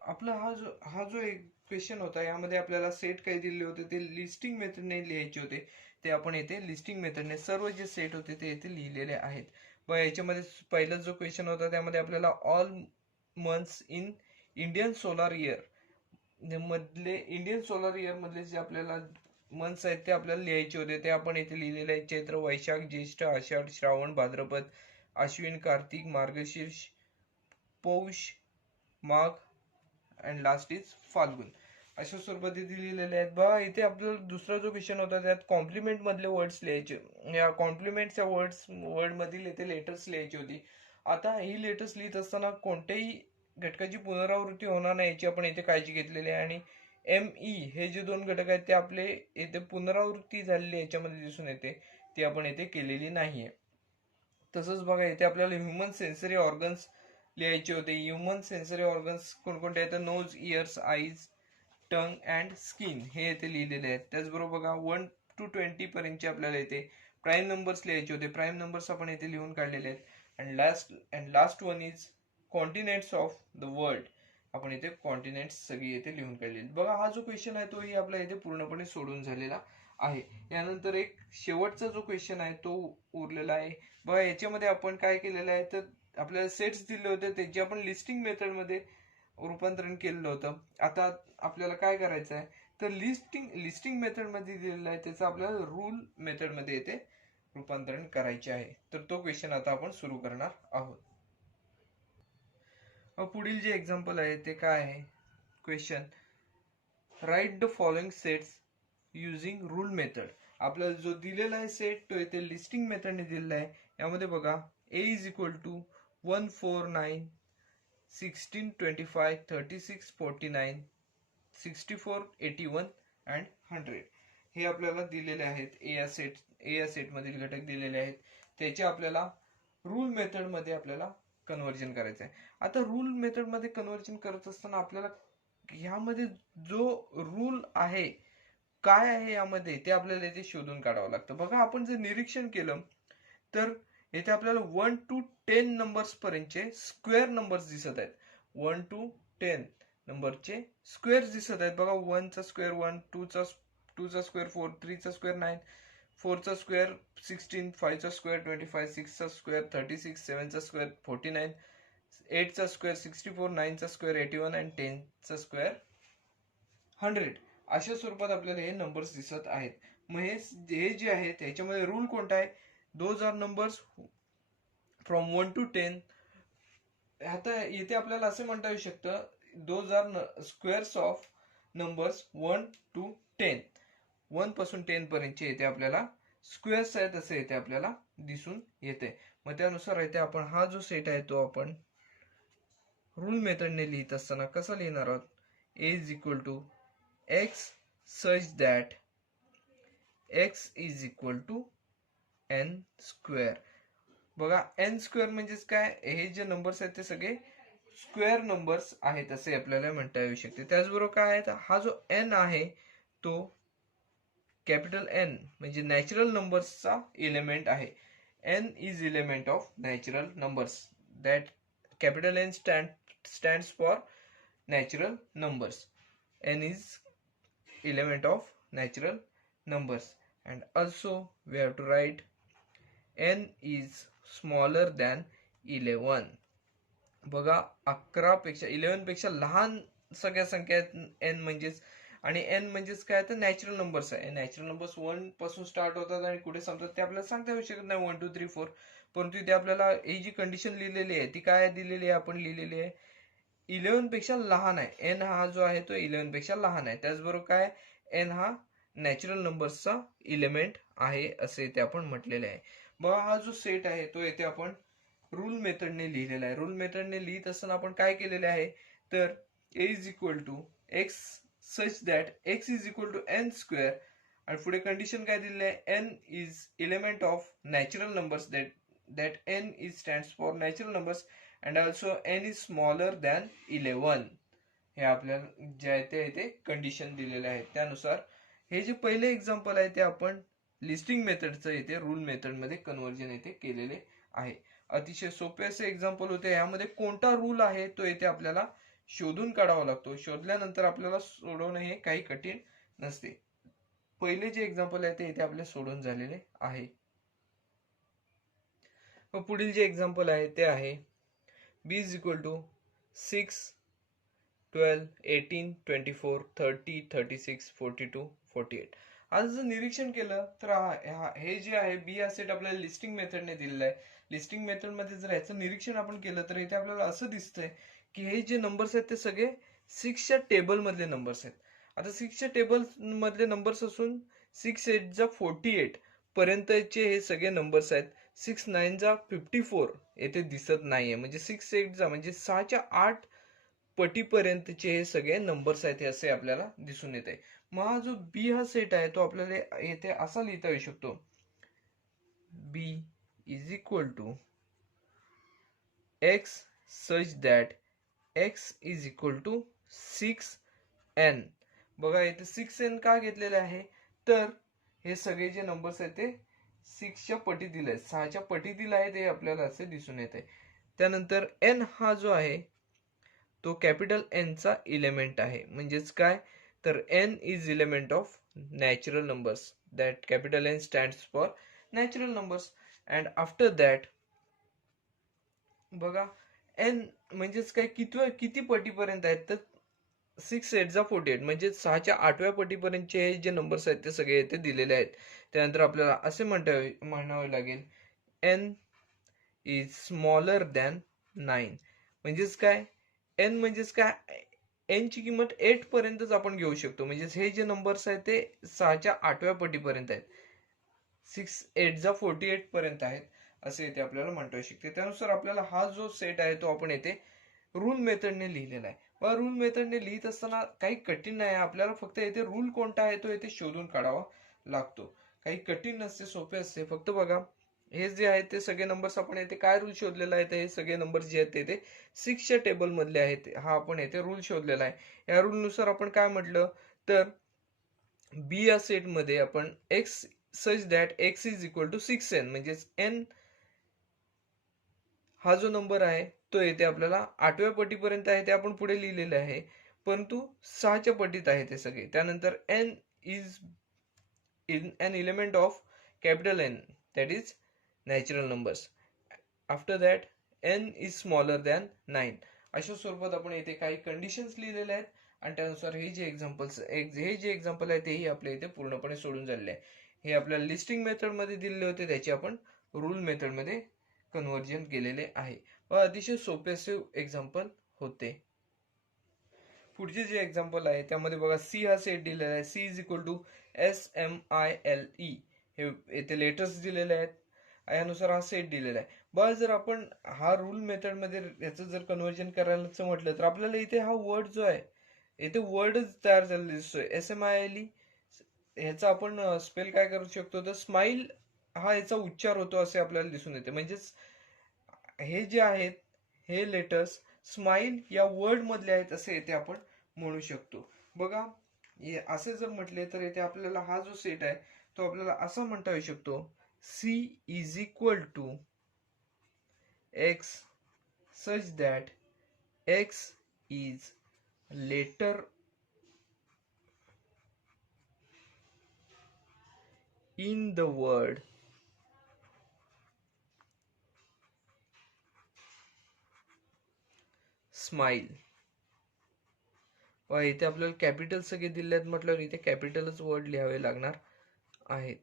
आपला हा जो एक क्वेश्चन होता यामध्ये आपल्याला सेट काही दिले होते ते लिस्टिंग मेथडने लिहायचे होते. ते आपण येथे लिस्टिंग मेथडने सर्व जे सेट होते ते येथे लिहिलेले आहेत. याच्यामध्ये पहिला जो क्वेश्चन होता त्यामध्ये आपल्याला all months in Indian solar year मधले जे आपल्याला मंथ्स आहेत ते आपल्याला लिहायचे होते. ते आपण येथे लिहिलेले आहेत. चैत्र, वैशाख, ज्येष्ठ, आषाढ, श्रावण, भाद्रपद, अश्विन, कार्तिक, मार्गशीर्ष, पौष, माघ अँड लास्ट इज फाल्गुन अशा स्वरूपात इथे लिहिलेले आहेत. बघा इथे आपल्याला दुसरा जो क्वेश्चन होता त्यात कॉम्प्लिमेंट मधले वर्ड्स लिहायचे. या कॉम्प्लिमेंटच्या वर्ड मधील इथे लेटर्स लिहायची होती. आता ही लेटर्स लिहित असताना कोणत्याही घटकाची पुनरावृत्ती होणार नाही याची आपण इथे काळजी घेतलेली आहे. आणि ME हे जे 2 घटक आहेत ते आपले इथे पुनरावृत्ती झालेली याच्यामध्ये दिसून येते ती आपण इथे केलेली नाहीये. तसंच बघा इथे आपल्याला ह्युमन सेन्सरी ऑर्गन्स लिहायचे होते. ह्युमन सेन्सरी ऑर्गन्स कोणकोणते आहेत nose, ears, eyes, tongue and skin हे इथे लिहिलेले आहेत. त्याचबरोबर बघा 1 to 20 पर्यंतचे आपल्याला इथे प्राईम नंबर्स लिहायचे होते. प्राईम नंबर्स आपण इथे लिहून काढलेले आहेत. And last one is continents of the world. आपण इथे कॉन्टिनेंट्स सगळी इथे लिहून काढलेली. बघा हा जो क्वेश्चन आहे तोही आपला इथे पूर्णपणे सोडून झालेला आहे. यानंतर एक शेवटचा जो क्वेश्चन आहे तो उरलेला आहे बघा. याच्यामध्ये आपण काय केलेलं आहे तर आपल्याला सेट्स दिले होते त्याचे आपण लिस्टिंग मेथड मध्ये रूपांतरण केलेलं होतं. आता आपल्याला काय करायचं आहे तर लिस्टिंग मेथड मध्ये दिलेलं आहे त्याचं आपल्याला रूल मेथड मध्ये येते रूपांतरण करायचे आहे. तर तो क्वेश्चन आता आपण सुरू करणार आहोत. पुढील जे एक्झाम्पल आहे ते काय आहे question, right the following sets using rule method. आपल्याला जो दिलेला आहे सेट तो येथे लिस्टिंग मेथडने दिलेला आहे. यामध्ये बघा a is equal to 149 16 25 36 49 64 81 and 100 हे आपल्याला दिलेले आहेत. ए या सेट मधील घटक दिलेले आहेत. त्याचे आपल्याला रूल मेथड मध्ये आपल्याला कन्व्हर्जन करायचं आहे. आता रूल मेथड मध्ये कन्व्हर्जन करत असताना आपल्याला ह्यामध्ये जो रूल आहे काय आहे यामध्ये ते आपल्याला इथे शोधून काढावं लागतं. बघा आपण जर निरीक्षण केलं तर इथे आपल्याला 1 to 10 नंबर्स पर्यंतचे स्क्वेअर नंबर्स दिसत आहेत. 1 to 10 नंबरचे स्क्वेअर दिसत आहेत. बघा 1 चा स्क्वेअर 1, 2 चा स्क्वेअर 4, 3 चा स्क्वेअर 9, 4 चा स्क्वेअर 16, 5 चा स्क्वेअर 25, 6 चा स्क्वेअर 36, 7 चा स्क्वेअर 49, 8 चा स्क्वेअर 64, 9 चा स्क्वेअर 81 आणि 10 चा स्क्वेअर 100 अशा स्वरूपात आपल्याला हे नंबर्स दिसत आहेत. मग हे जे आहे त्याच्यामध्ये रूल कोणता आहे, those are numbers from 1 to 10. आता इथे आपल्याला असं म्हणता येऊ शकतं those are squares of numbers 1 to 10. 1 पासून 10 पर्यंतचे इथे आपल्याला स्क्वेअर्स आहेत असे इथे आपल्याला दिसून येते. मग त्यानुसार इथे आपण हा जो सेट आहे तो आपण रूल मेथडने लिहित असताना कसा लिहिणार आहोत, a is equal to x such that x is equal to n square. बघा n स्क्वेअर म्हणजेच काय, हे जे नंबर्स आहेत ते सगळे स्क्वेअर नंबर्स आहेत असे आपल्याला म्हणता येऊ शकते. त्याचबरोबर काय आहे, हा जो n आहे तो कॅपिटल N म्हणजे नॅचरल नंबर्सचा एलिमेंट आहे. n is element of natural numbers. That capital N stands for natural numbers. n is element of natural numbers and also we have to write n is smaller than 11. बघा 11 पेक्षा 11 पेक्षा लहान सगळ्या संख्या n म्हणजेच, आणि n म्हणजेच काय तर नॅचरल नंबर्स आहे. नॅचरल नंबर्स 1 पासून स्टार्ट होतात आणि कुठे संपतात ते आपल्याला सांगता येऊ शकत नाही 1 2 3 4. परंतु इथे आपल्याला ही जी कंडिशन लिहिलेली आहे ती काय दिलेली आहे, आपण लिहिलेली आहे 11 पेक्षा लहान आहे. n हा जो आहे तो 11 पेक्षा लहान आहे. त्याचबरोबर काय n हा नॅचरल नंबर्सचा एलिमेंट आहे असे इथे आपण म्हटलेले आहे. बघा हा जो सेट आहे तो येथे आपण रूल मेथडने लिहिलेला आहे. रूल मेथडने लिहित असताना आपण काय केलेले आहे तर a is equal to x such that x is equal to n square आणि पुढे कंडिशन काय दिलेली आहे, n is element of natural numbers that n is stands for natural numbers and also n is smaller than 11. हे आपल्याला जे आहे ते इथे कंडिशन दिलेले आहेत. त्यानुसार हे जे पहिले एक्झाम्पल आहे ते आपण लिस्टिंग मेथडचं इथे रूल मेथड मध्ये कन्व्हर्जन इथे केलेले आहे. अतिशय सोपे असे एक्झाम्पल होते. यामध्ये कोणता रूल आहे तो इथे आपल्याला शोधून काढावा लागतो. शोधल्यानंतर आपल्याला सोडवणं हे काही कठीण नसते. पहिले जे एक्झाम्पल आहे ते इथे आपले सोडून झालेले आहे. पुढील जे एक्झाम्पल आहे ते आहे b इज इक्वल टू 6 12 18 24 30 36 42 48. आज जर निरीक्षण केलं तर हे जे आहे बी हा सेट आपल्याला लिस्टिंग मेथडने दिलेला आहे. लिस्टिंग मेथड मध्ये जर याचं निरीक्षण आपण केलं तर इथे आपल्याला असं दिसतंय की हे जे नंबर्स आहेत ते सगळे 6च्या टेबल मधले नंबर्स आहेत. आता 6च्या टेबल मधले नंबर्स असून 6 8 जा 48 पर्यंतचे हे सगळे नंबर्स आहेत. 6 9 जा 54 येथे दिसत नाहीये, म्हणजे 6 8 जा म्हणजे 6च्या 8 पटीपर्यंतचे हे सगळे नंबर्स आहेत असे आपल्याला दिसून येत आहे. मग हा जो बी हा सेट आहे तो आपल्याला येथे असा लिहिता येऊ शकतो, B is equal to X such that X is equal to 6n. बघा इथे 6n का घेतलेले आहे तर हे सगळे जे नंबर्स आहेत ते 6च्या पटीतील आहेत, 6च्या पटीतील आहेत हे आपल्याला असे दिसून येत आहे. त्यानंतर n हा जो आहे तो कॅपिटल N चा एलिमेंट आहे. म्हणजेच काय तर n is element of natural numbers. that capital N stands for natural numbers. And after that बघा n म्हणजेच काय किती पटीपर्यंत आहेत तर 6 8 म्हणजे 6च्या 8व्या पटीपर्यंतचे जे नंबर्स आहेत ते सगळे इथे दिलेले आहेत. त्यानंतर आपल्याला असे म्हणावे लागेल n इज स्मॉलर दॅन 9. म्हणजेच काय n म्हणजेच काय n ची किंमत 8 पर्यंतच आपण घेऊ शकतो. म्हणजेच हे जे नंबर्स आहेत ते 6च्या 8व्या पटीपर्यंत आहेत. 6 8 पर्यंत आहेत असे इथे आपल्याला म्हणता येऊ शकते. त्यानुसार आपल्याला हा जो सेट आहे तो आपण येथे रूल मेथडने लिहिलेला आहे. व रूल मेथडने लिहित असताना काही कठीण नाही, आपल्याला फक्त येथे रूल कोणता आहे तो येथे शोधून काढावा लागतो. काही कठीण नसते, सोपे असते. फक्त बघा हे जे आहेत ते सगळे नंबर्स आपण येथे काय रूल शोधलेला आहे, हे सगळे नंबर्स जे आहेत ते 6च्या टेबल मधले आहेत. हा आपण येथे रूल शोधलेला आहे. या रूल नुसार आपण काय म्हटलं तर बी या सेट मध्ये आपण X such that X is equal to 6n म्हणजेच n हा जो नंबर आहे तो येथे आपल्याला 8व्या पटीपर्यंत आहे ते आपण पुढे लिहिलेले आहे, परंतु 6च्या पटीत आहे ते सगळे. त्यानंतर n is in an element of capital N, that is natural numbers. After that n is smaller than 9. अशा स्वरूपात आपण येथे काही कंडिशन्स लिहिलेल्या आहेत आणि त्यानुसार हे जे एक्झाम्पल आहे तेही आपल्या इथे पूर्णपणे सोडून झालेले आहे. हे आपल्याला लिस्टिंग मेथड मध्ये दिलेले होते, त्याचे आपण रूल मेथड मध्ये कन्व्हर्जन केलेले आहे व अतिशय सोपे असे एक्झाम्पल होते. पुढचे जे एक्झाम्पल आहे त्यामध्ये बघा सी हा सेट दिलेला आहे. C is equal to SMILE हे येथे लेटर्स दिलेले आहेत. यानुसार हा सेट दिलेला आहे. बघा जर आपण हा रूल मेथड मध्ये याचं जर कन्व्हर्जन करायचं म्हटलं तर आपल्याला इथे हा वर्ड जो आहे इथे वर्डच तयार झालेला दिसतोय. SMILE ह्याचा आपण स्पेल काय करू शकतो तर स्माइल हा याचा उच्चार होतो असे आपल्याला दिसून येते. म्हणजेच हे जे आहेत हे लेटर्स स्माइल या वर्ड मधले आहेत असे येथे आपण म्हणू शकतो. बघा असे जर म्हटले तर येथे आपल्याला हा जो सेट आहे तो आपल्याला असा म्हणता येऊ शकतो. C is equal to x such that x is later in the word smile. व इथे आपल्याला कॅपिटल सगळे दिले आहेत म्हटल्यावर इथे कॅपिटलच वर्ड लिहावे लागणार आहेत.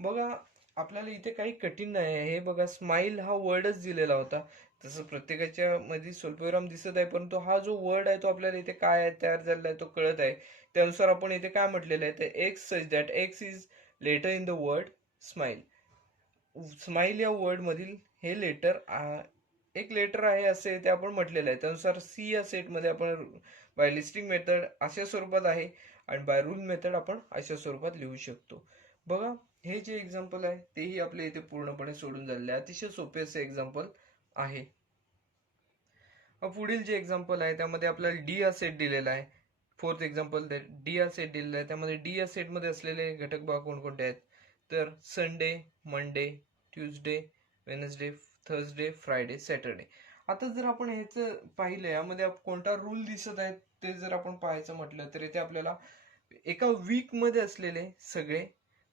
बघा आपल्याला इथे काही कठीण नाही आहे. हे बघा स्माइल हा वर्डच दिलेला होता, तसं प्रत्येकाच्या मध्ये स्वल्पविराम दिसत आहे, परंतु हा जो वर्ड आहे तो आपल्याला इथे काय आहे तयार झालेला आहे तो कळत आहे. त्यानुसार आपण इथे काय म्हटलेलं आहे तर X such that X is letter in the word smile. Smile या वर्ड मधील हे लेटर एक लेटर आहे असे ते आपण म्हटलेलं आहे. त्यानुसार सी या सेट मध्ये आपण बाय लिस्टिंग मेथड अशा स्वरूपात आहे आणि बाय रूल मेथड आपण अशा स्वरूपात लिहू शकतो. बघा हे जे एक्झाम्पल आहे तेही आपल्या इथे पूर्णपणे सोडून झालेले आहे. अतिशय सोपे असे एक्झाम्पल आहे. पुढील जे एक्झाम्पल आहे त्यामध्ये आपल्याला डी हा सेट दिलेला आहे. फोर्थ एक्झाम्पल डी हा सेट दिलेला आहे. त्यामध्ये डी या सेट मध्ये असलेले घटक बघा कोणकोणते आहेत तर Sunday, Monday, Tuesday, Wednesday, Thursday, Friday, Saturday. आता जर आपण ह्याचं पाहिलं यामध्ये कोणता रूल दिसत आहे ते जर आपण पाहायचं म्हटलं तर इथे आपल्याला एका वीक मध्ये असलेले सगळे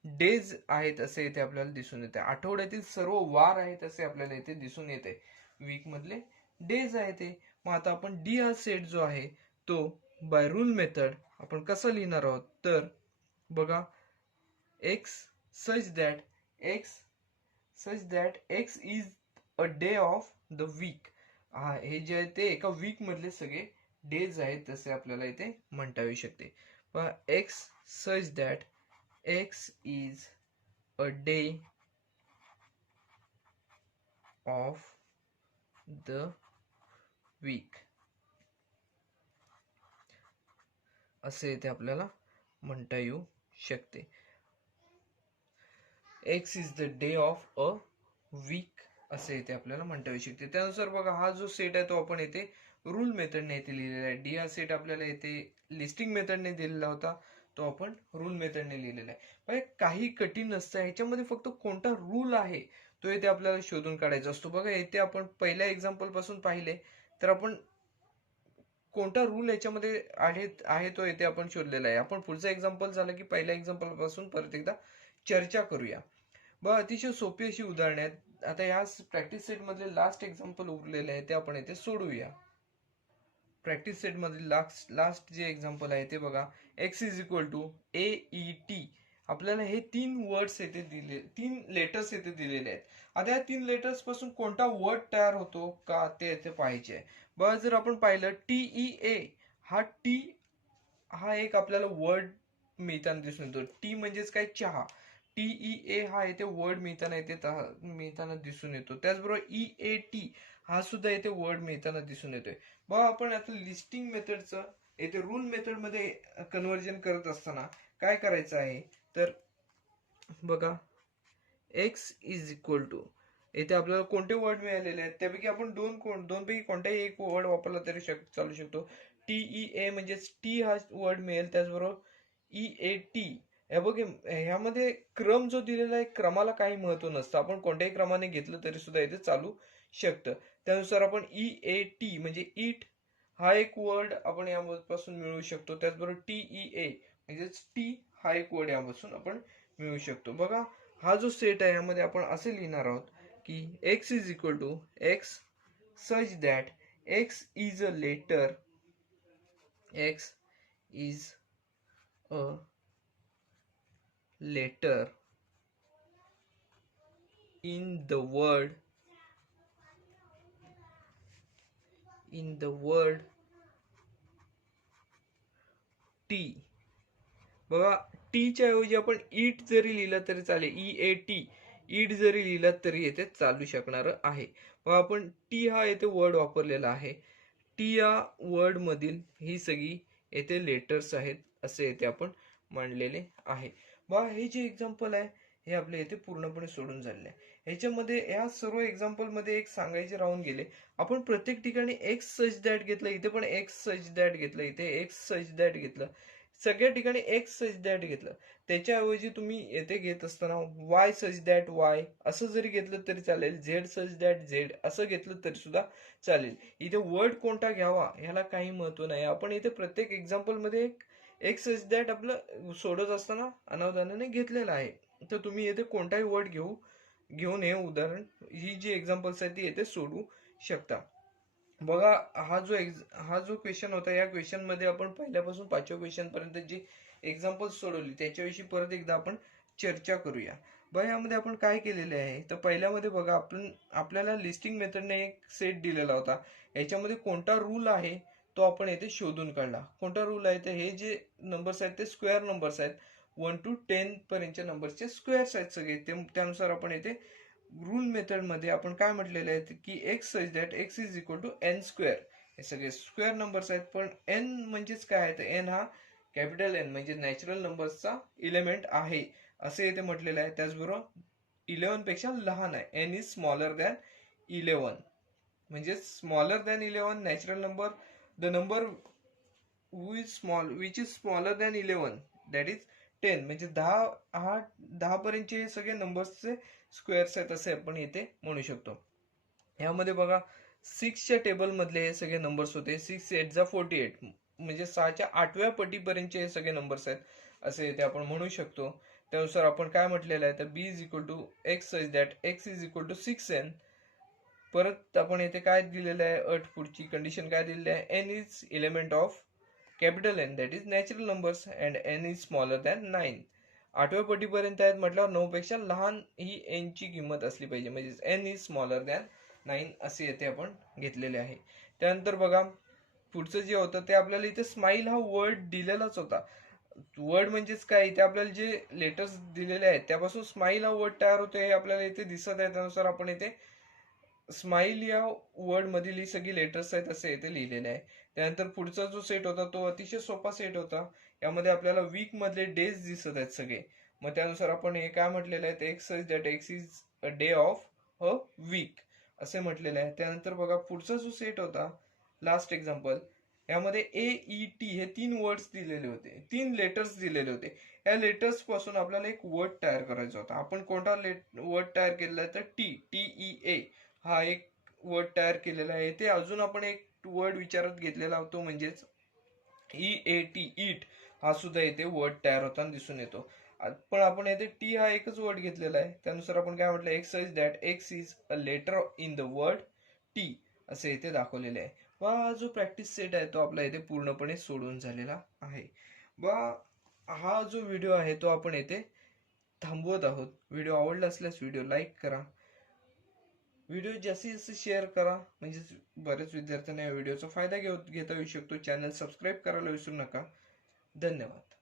डेज आहेत असे इथे आपल्याला दिसून येते. आठवड्यातील सर्व वार आहेत असे आपल्याला इथे दिसून येते. वीक मधले डेज आहे ते. मग आता आपण डी हा सेट जो आहे तो बाय रूल मेथड आपण कसा लिहिणार आहोत तर बघा X such that X is a day of the week. हे जे आहे ते एका वीक मधले सगळे डेज आहेत तसे आपल्याला इथे म्हणता येऊ शकते. X such that X is a day of the week असे इथे आपल्याला म्हणता येऊ शकते. X is the day of a week असे इथे आपल्याला म्हणता येऊ शकते. त्यानुसार बघा हा जो सेट आहे तो आपण इथे रूल मेथडने इथे लिहिलेला आहे. डी हा सेट आपल्याला इथे लिस्टिंग मेथडने दिलेला होता, तो आपण रूल मेथडने लिहिलेला आहे. काही कठीण नसतं, ह्याच्यामध्ये फक्त कोणता रूल आहे तो इथे आपल्याला शोधून काढायचा असतो. बघा इथे आपण पहिल्या एक्झाम्पल पासून पाहिले तर आपण कोणता रूल याच्यामध्ये आहे तो येथे आपण शोधलेला आहे. आपण पुढचा एक्झाम्पल झालं की पहिल्या एक्झाम्पल पासून परत एकदा चर्चा करूया. बघा, अतिशय सोपी अशी उदाहरणे आहेत. आता या प्रॅक्टिस सेट मधले लास्ट एक्झाम्पल उरलेले आहे ते आपण येथे सोडवूया. प्रॅक्टिस सेट मधील लास्ट जे एक्झाम्पल आहे ते बघा. X is equal to AET. आपल्याला हे 3 वर्ड्स येथे दिले, 3 लेटर्स येथे दिलेले आहेत. आता या 3 लेटर्स पासून कोणता वर्ड तयार होतो का ते येथे पाहिजे आहे. बघा, जर आपण पाहिलं TEA, हा टी हा एक आपल्याला वर्ड मिळताना दिसून येतो. टी म्हणजेच काय, चहा. TEA हा येथे वर्ड मिळताना दिसून येतो. त्याचबरोबर EAT हा सुद्धा येथे वर्ड मिळताना दिसून येतोय. बघा, आपण आता लिस्टिंग मेथडचं येथे रूल मेथड मध्ये कन्व्हर्जन करत असताना काय करायचं आहे तर बघा, एक्स इज इक्वल टू, येथे आपल्याला कोणते वर्ड मिळालेले आहेत त्यापैकी आपण दोन पैकी कोणताही एक वर्ड वापरला तरी चालू शकतो. TEA म्हणजेच टी हा वर्ड मिळेल. त्याचबरोबर EAT, हे बघ, ह्यामध्ये क्रम जो दिलेला आहे, क्रमाला काही महत्व नसतं. आपण कोणत्याही क्रमाने घेतलं तरी सुद्धा इथे चालू शकतं. त्यानुसार आपण EAT म्हणजे इट हा एक वर्ड आपण यापासून मिळवू शकतो. त्याचबरोबर TEA म्हणजेच टी हा एक वर्ड यापासून आपण मिळवू शकतो. बघा, हा जो सेट आहे यामध्ये आपण असे लिहिणार आहोत की X is equal to X such that X is a letter, X is a letter in the word T. बघा, टीच्या ऐवजी आपण इट जरी लिहिलं तरी चालेल. EAT, इट जरी लिहिलं तरी येथे चालू शकणार आहे. बघा, आपण टी हा येथे वर्ड वापरलेला आहे. टी या वर्ड मधील ही सगळी येथे लेटर्स आहेत असे येथे आपण मांडलेले आहे. बघा, हे जे एक्झाम्पल आहे हे आपल्या येथे पूर्णपणे सोडून झालेले आहे. ह्याच्यामध्ये या सर्व एक्झाम्पल मध्ये एक सांगायचे राहून गेले, आपण प्रत्येक ठिकाणी एक्स सच दॅट घेतलं, इथे पण एक्स सच दॅट घेतलं, इथे एक्स सच दॅट घेतलं, सगळ्या ठिकाणी एक्स सच दॅट घेतलं. त्याच्याऐवजी तुम्ही येथे घेत असताना वाय सच दॅट वाय असं जरी घेतलं तरी चालेल, झेड सच दॅट झेड असं घेतलं तरी सुद्धा चालेल. इथे वर्ड कोणता घ्यावा ह्याला काही महत्व नाही. आपण इथे प्रत्येक एक्झाम्पल मध्ये एक सच दॅट आपलं सोडत असताना अनावधानाने घेतलेलं आहे. तर तुम्ही येथे कोणताही वर्ड घेऊन हे उदाहरण, ही जी एक्झाम्पल्स आहेत ती येथे सोडवू शकता. बघा, हा जो क्वेश्चन होता, या क्वेश्चन मध्ये आपण पहिल्यापासून 5व्या क्वेश्चन पर्यंत जी एक्झाम्पल सोडवली त्याच्याविषयी परत एकदा आपण चर्चा करूया. बघा, यामध्ये आपण काय केलेले आहे तर पहिल्यामध्ये बघा, आपल्याला लिस्टिंग मेथडने एक सेट दिलेला होता. याच्यामध्ये कोणता रूल आहे तो आपण येथे शोधून काढला. कोणता रूल आहे तर हे जे नंबर्स आहेत ते स्क्वेअर नंबर्स आहेत. 1 to 10 पर्यंतच्या नंबरचे स्क्वेअर्स आहेत सगळे. त्यानुसार आपण येथे रूल मेथड मध्ये आपण काय म्हटलेले आहे की X such that X is equal to N square. हे सगळे स्क्वेअर नंबर्स आहेत. पण एन म्हणजेच काय आहे तर एन हा कॅपिटल एन म्हणजे नॅचरल नंबर्सचा इलेमेंट आहे असे इथे म्हटलेलं आहे. त्याचबरोबर 11 पेक्षा लहान आहे. एन इज स्मॉलर दॅन 11 म्हणजे smaller than 11 natural number, the number which is smaller than 11 that is 10 म्हणजे 10 पर्यंतचे हे सगळे नंबर्सचे स्क्वेअर्स आहेत असे आपण इथे म्हणू शकतो. यामध्ये बघा, 6च्या टेबल मधले हे सगळे नंबर्स होते. 6 8 जा 48 म्हणजे 6च्या 8व्या पटीपर्यंतचे हे सगळे नंबर्स आहेत असे इथे आपण म्हणू शकतो. त्यानुसार आपण काय म्हटलेलं आहे तर B is equal to X such that X is equal to 6n. परत आपण इथे काय दिलेलं आहे, अट पुढची कंडिशन काय दिलेली आहे, N is element of capital N that is natural numbers and N is smaller than 9. 8व्या पटीपर्यंत आहेत म्हटल्यावर 9 पेक्षा लहान ही एन ची किंमत असली पाहिजे म्हणजे एन इज स्मॉलर दॅन 9 असे येथे आपण घेतलेले आहे. त्यानंतर बघा, पुढचं जे होतं ते आपल्याला इथे स्माइल हा वर्ड दिलेलाच होता. वर्ड म्हणजेच काय, इथे आपल्याला जे लेटर्स दिलेले आहेत त्यापासून स्माइल हा वर्ड तयार होतो हे आपल्याला इथे दिसत आहे. त्यानुसार आपण इथे स्माइल या वर्ड मधील ही सगळी लेटर्स आहेत असे इथे लिहिलेले आहे. त्यानंतर पुढचा जो सेट होता तो अतिशय सोपा सेट होता. यामध्ये आपल्याला वीक मधले डेज दिसत आहेत सगळे. मग त्यानुसार आपण हे काय म्हटलेलं आहे, x such that X is a day of a week असे म्हटलेलं आहे. त्यानंतर बघा, पुढचा जो सेट होता लास्ट एक्झाम्पल, यामध्ये AET हे 3 वर्ड्स दिलेले होते, 3 लेटर्स दिलेले होते. या लेटर्स पासून आपल्याला एक वर्ड तयार करायचा होता. आपण कोणता वर्ड तयार केलेला आहे तर TEA हा एक वर्ड तयार केलेला आहे. ते अजून आपण एक वर्ड विचारात घेतलेला होतो, म्हणजेच EAT ईट हा सुद्धा इथे वर्ड तयार होताना दिसून येतो. पण आपण येथे टी हा एकच वर्ड घेतलेला आहे, त्यानुसार आपण काय म्हटलं, X is that X is a letter in the word T असे इथे दाखवलेले आहे. वा हा जो प्रॅक्टिस सेट आहे तो आपला इथे पूर्णपणे सोडून झालेला आहे. वा हा जो व्हिडिओ आहे तो आपण येथे थांबवत आहोत. व्हिडिओ आवडला असल्यास व्हिडिओ लाईक करा, व्हिडिओ जास्तीत जास्त शेअर करा, म्हणजे बरेच विद्यार्थ्यांना या व्हिडिओचा फायदा घेता येऊ शकतो. चॅनल सबस्क्राईब करायला विसरू नका. धन्यवाद.